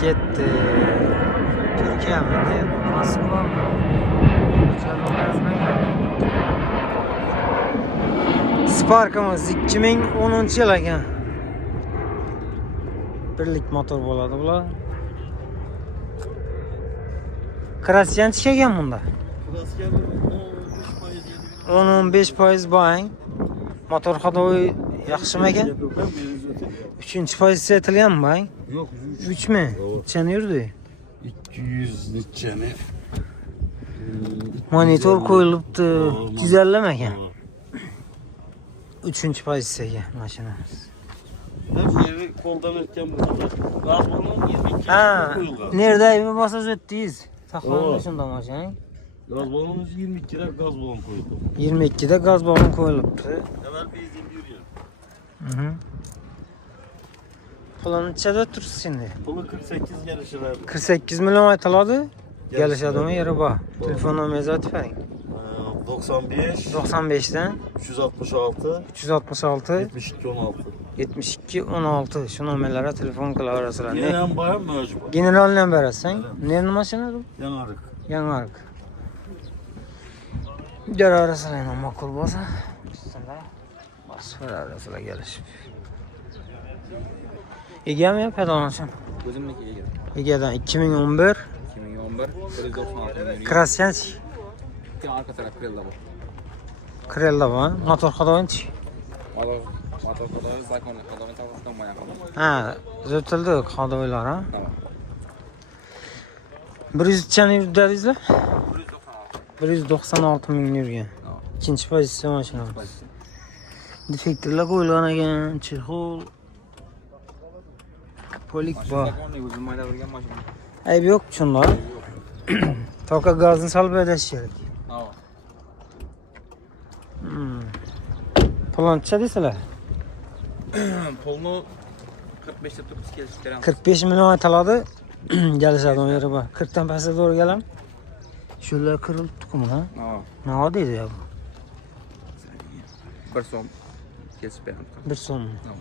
gitti. Türkiye mi? Ne? Moskva mı? Spark'ımız 2010 yıl ekan. Birlik motor bo'ladi bular. Krasyan chiqagan bunda. Krasyan 10-15% bang. Motor xodoy yaxshimi ekan? 3-chi pozitsiya aytilganmi bang? Yo'q, 3 mi? Nechani yurdi? 200 nechani. Monitor qo'yilibdi. Güzellama ekan. 3-chi pozitsiyaga mashinamiz. Hep yeri koldan o'tgan bo'ladi. Gaz balon 22 Ha, qo'yilgan. nerda bir bosaz o'tdingiz? Saqlanma shunda mashina. Gaz balonu 22 da gaz balon qo'yildi. 22 da gaz balon qo'yilibdi. Evvel benzin yürüyor. Pulini nechada tursiz şimdi? Pulu 48 gelişiler. 48 milyon aytiladi. Kelishadimi yeri bor. Telefon nomeringizni aytib bering. 95 95 dan 366 366 72 16. 72 16 şu nomerlere telefon qilaverasizlar. Yine hem bayan mevcut. General ne berasan? Ne mashina bu? Yanarık. Yanarık. Qilaverasizlar, ma'qul bo'lsa. Üstünde basıverasizlar kelishib. Egami pedalonchim? O'zimniki ega. Egadan 2011 2011 196 million. Krasyansk Arka taraf Krelda bu. Krelda bu. Motor xodoyinchi. Motor kodları zakonli kodları tarafından bayağı kodları. Ha, zo'tildi xodoylar ha. Tamam. 100 chani yurdaringizlar? 196. 196 ming yurgan. Tamam. İkinci pozitsiya mashina. Defektorlar qo'yilgan ekan, chexol. Polik bor. Zakonli o'zim mayda bo'lgan mashina. Ayb yo'q shunda. Toka gazni solib berish kerak. Tamam. Puloncha deysizlar? Pulni 45 deb turibsiz kelishib beramiz. 45 milyon aytiladi. Kelishadi o yeri bor. 40 dan pastga to'g'ri kelam. Shular kirilib tuqimda. Tamam. Nima deydi ya bu? 1 so'm kelishib beramiz. 1 so'm. Tamam.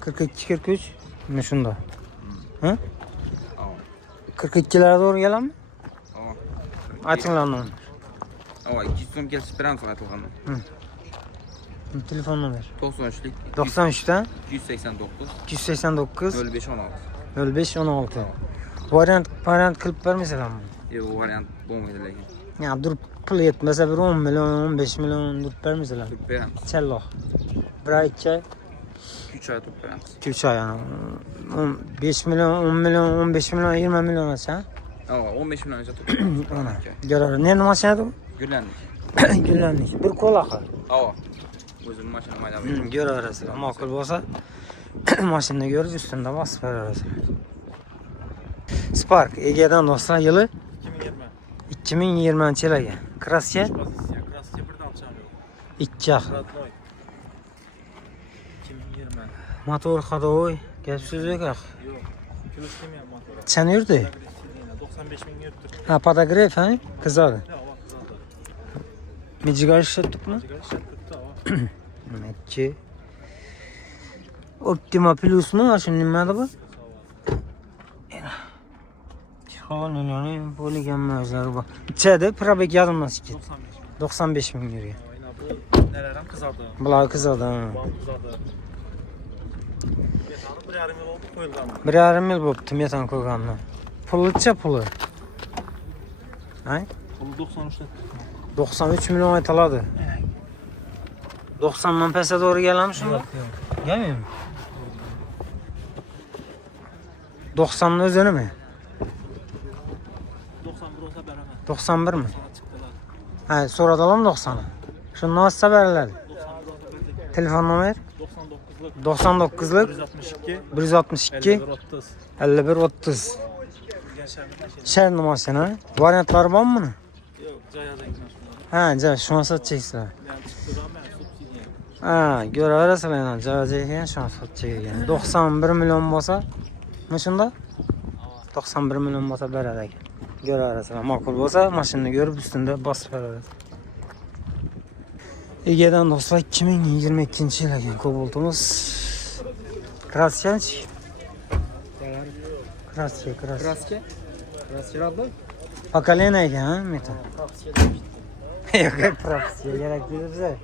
42 43 mana shunda. Ha? Tamam. 42 lar to'g'ri kelammi? Tamam. Aytinglar nomер. Tamam, 200 so'm kelishib beramiz aytilganini. Telefon nomer. 93lik 93 dan 289 289 05 16. 05 16. Variant qilib bermaysizlarmi? Yo'q, variant bo'lmaydi lekin. Ya durib pul yetmasa bir 10 milyon 15 milyon durib bermaysizlar. Turib beramiz. Challoh. Bir ay 2 ay 3 oy turib beramiz. 2 ay yani. 5 milyon 10 milyon 15 milyon 20 milyon acha. Tamam, 15 milliongacha turib Ana. beramiz. Görür. Ne mashina bu? Gullandik. Güllenlik. Bir qolaqi. Ava. O'zim mashina mayda bo'lgan. Görürüz. Ma'qul bo'lsa mashinani ko'rib ustunda bosib berasiz. Spark egadan do'stlar yili 2020 yil ekan. Krasya Pozisiya. Krasya birdan çalıyor. 2 yaq. Radnoy. 2020. Motor xodoy. Gap so'z yo'q. Yok. Kilosu demeyen motora. Qancha yurdi? 95 bin yurttur. Ha, podogref ha? Qizadi. Ne hava kızardı. Mijiga ishlatdikmi? Sigara şarkıttı hava. 2 Optima Plus mu? Shu nimada bu? Chexol milyoni bo'lgan o'zlari bor. Ichadi probek yadimdan chiqdi. 95 bin. 95 ming yurgan. Aynen bu nelerden kızardı. Bular qizadi. Babam kızardı. Metanı 1,5 yıl oldu koyulgan. 1,5 yil bo'pti metan qo'ygandan. Pulicha puli. Hay? Bunu 93'te. 93 milyon aytiladi. 90 dan pastga to'g'ri kelami shunda? Gelmiyor mu? 90'ın özünü mü? 91 olsa veremem. 91 mi? Sonra çıktılar. Ha, sonra da 90'ı. Şunu nasıl verirler? 91 olsa verdik. Telefon numara 99'luk. 99'luk 162. 162 51 30. 51 30. Gençler Şehir numarasına. Varyantları var mı bunun? Yok, caya da gitmez. Ha, ca, şu an satacaklar. Yani çıktı rağmen subsidiye. Ha, göreverasizlar yani. Cavacak şu an satacak yani. 91 milyon olsa ne şunda? 91 milyon olsa berer ekan. Göreverasizlar. Ma'qul bo'lsa, mashinani ko'rib ustunda bosib berasiz. Egadan do'stlar 2022 yil ekan Cobalt'imiz. Krasyansk. Kraske. Kraske. Kraske aldın? Pakalena ekan, ha, meta. Kraske demiştim. Yo'q, propiska kerak dedi bize.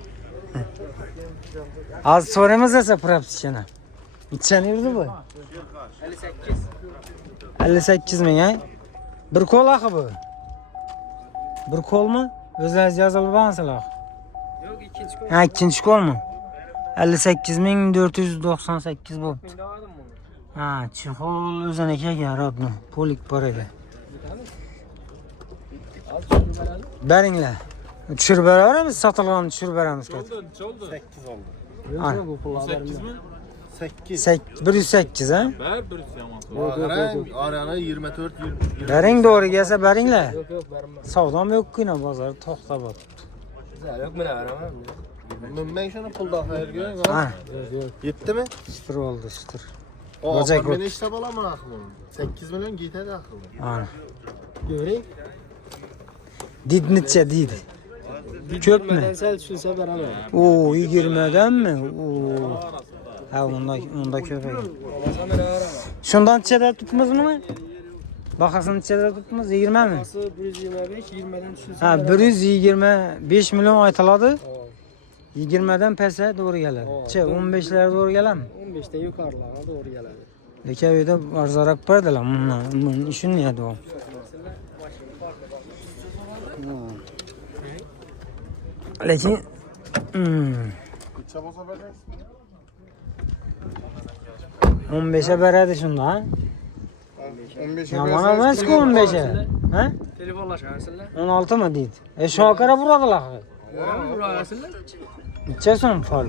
Az so'raymiz esa propiskani. Necha yurdi bu? 58. 58 ming, ha? Bir kol axı bu. Bir kolmi? O'zingiz yozib olmaysizlar. Yok ikinci kol. Ha, ikkinchi kolmi? 58.498 bo'pti. Mingda vardım bunu. Ha, chexol o'ziniki ekan, rodno. Polik bor edi. Az şunu verelim. Beringlar. Tushirib beramiz, sotilganini tushirib beramiz. 8 oldu. Ha. Yok bu pullar 8 mi? 108, ha? Ben bir yaman Arana 24 20. Bering to'g'ri kelsa beringlar. Yok vermem. Savdom yo'q-ku, bozor to'xtab o'tibdi. Yok bile veremem. Ben şunu pulda hayırgör. Ha, Yetti mi? şutur oldu, şutur. O Bacak akar beni yok. işte balamın akıllı. 8 milyon giyte de akıllı. Ha. Göreyim. Did necha? Ko'pmi? Bedensel düşünse veremem. Oo, 20danmi? Oo. Ha, unda ko'p ekan. Olmasa bile veremem. Shundan nechadan tutibmizmi? Bahasini nechadan tutibmiz? 20 mi? Nasıl 125, 20'den düşünse Ha, veremem. 125 million aytiladi. Oo, 20dan pastga to'g'ri keladi. Che, 15lar to'g'ri keladimi? 15'te yukarılara doğru geledi. Lekin bu yerda arzonroq berdilar. Bundan ishini niyati bor. Lekin Çabuk yapacaksın. 15'e beradi shunda, ha? 15'e Yomon emas-ku 15'e. Ha? Telefonlaşarsınlar. 16 mı deydi? Şu akara buradalar. Vurasınlar. Necha so'm fol?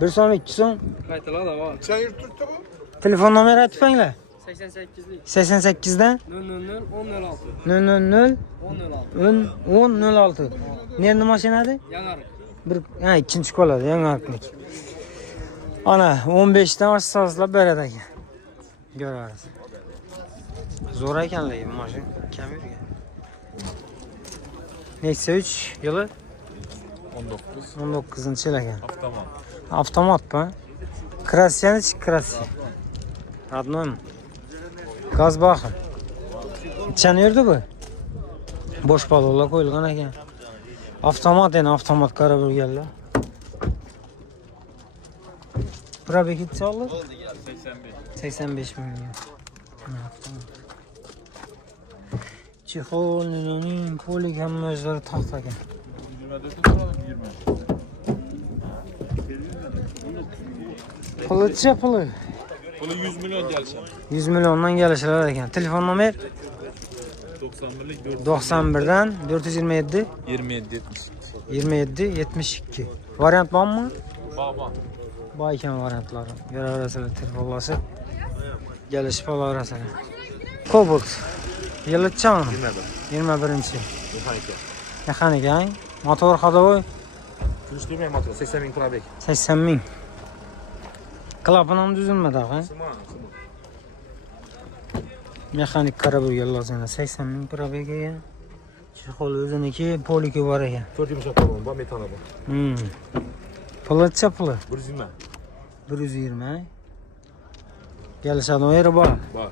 1 so'm, 2 so'm. Kayıtlar da var. Sen yurtturttu bu? Telefon nomeri aytibanglar. 88'lik. 88dan 000 1006. 000 1006. 1016. Nerede mashinadi? Yanarık. Bir ha, ikkinchi qoladi, yangilikniki. Ana 15dan oshsozlab beradi ekan. Ko'rasiz. Zo'r ekan lekin mashina kam yurgan. Nexia 3 yili 19. 19-yil ekan. Avtomat. Avtomat mı? Krasyan hiç krasyan. Radnoy mu? Gaz bakın. Çanıyordu bu. Boş balola koyulgan ekan. Avtomat yani avtomat karabur geldi. Bura bekit çaldı. 85 milyon. Çihol, ninonin, polik hem özleri tahta ekan. 24 Pılıçça pılı. Bunu 100 milyon gelsin. 100 milyondan gelişler ekan. Telefon nomer 91'lik 4. 91'dan 427 27 27 72. Variant var mı? Baba. Var ekan variantları. Görebilirsiniz telefonlaşıp. Gelişip alabilirsiniz. Cobalt. Yılı çağın. 21-ci. Mexanik ha? Motor hadovoy Kürüştürmeyen motor 80 bin kurabek. 80 ming. Klapanam düzülmedi ha? Mexanik karaburga lazım. 80 ming probega. Chexol o'ziniki, poliki bor ekan. 4 yumuşak kolon var, metana var. Pılıçça pılı. 120. 120 ha? Gelişadi o yeri bor. Var.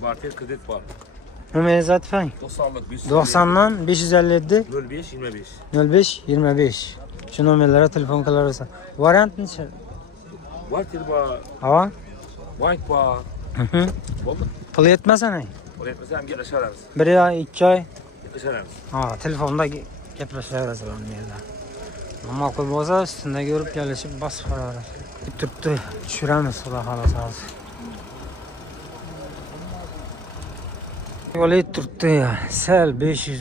Var, tek kredi var. Numara atfang. 90'lık 100. 90'dan 557 05 25. 05 25. Şu numarlara telefon kılarsa. Variant neçe? Var tilba, Hava? bank var. Oldu. Pıl yetmesene. Oraya mesela hem gelişereriz. 1 ay, 2 ay. Gelişereriz. Ha, telefonda gaplashaveramiz bu yerda. Ma'qul bo'lsa üstünde görüp gelişip basıp qolaveramiz. Turibdi, tushiramiz xudo xolasa hozir. Yo'lay turibdi ya. Sal 500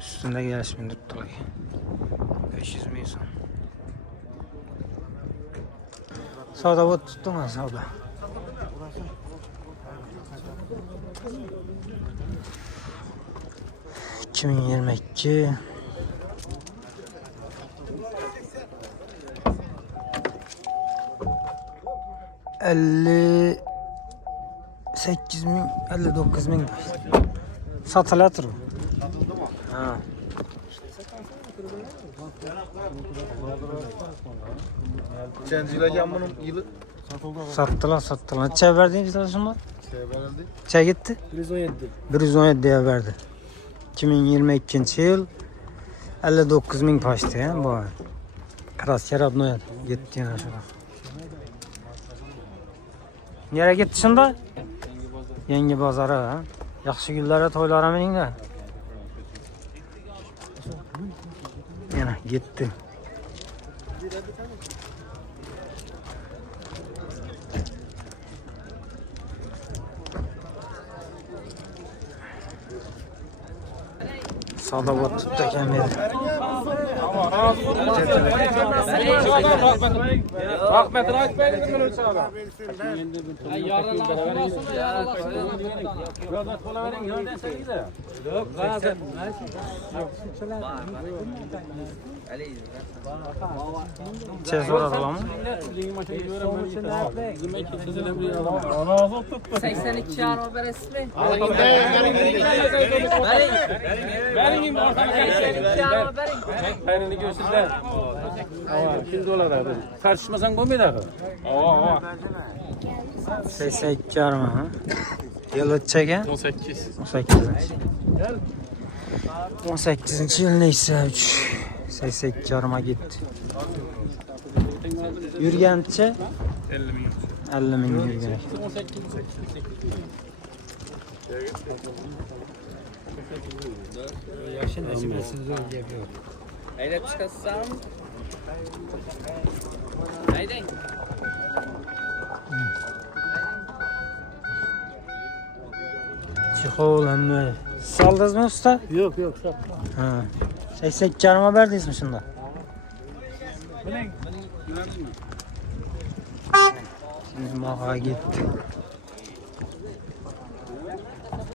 üstünde gelishib turibdi. 500 ming so'm. Savdo bo'lib tutdimi savdo? ...2022... ...58 ming, 59 ming... ...satılatır bu. Ha. Çencilerken bunun yılı Sattılar. Neçe verdiniz şunlar? Şey verildi. Çay gitti. 117. 117'ye verdi. 2022 yıl 59 ming paştı ya bu. Krasker adını gitti yana şuna. Nereye gitti şunda? Yangi bozora ha. Yaxshi kunlarda to'ylara mening da. Yana gitti. Salovat tuttu ekan beri. Rahmet Rakbey'in bunu çağır. Çay soradı mı? 82 çağırma ben ismi. Benim Çağırma benim. Hayırını görsünler. Kim dolar abi? Tartışmasan bu muydu abi? 82 arma ha. Yılı çeken 18. 18. yıl neyse 3. 82 arma gitti. Yürgençe 50 min yürgen. Haydi çıkarsam. Haydi. Çikol hem saldınız mı usta? Yok. Ha. 82 arma verdiniz mi şunda? Şimdi maha gitti.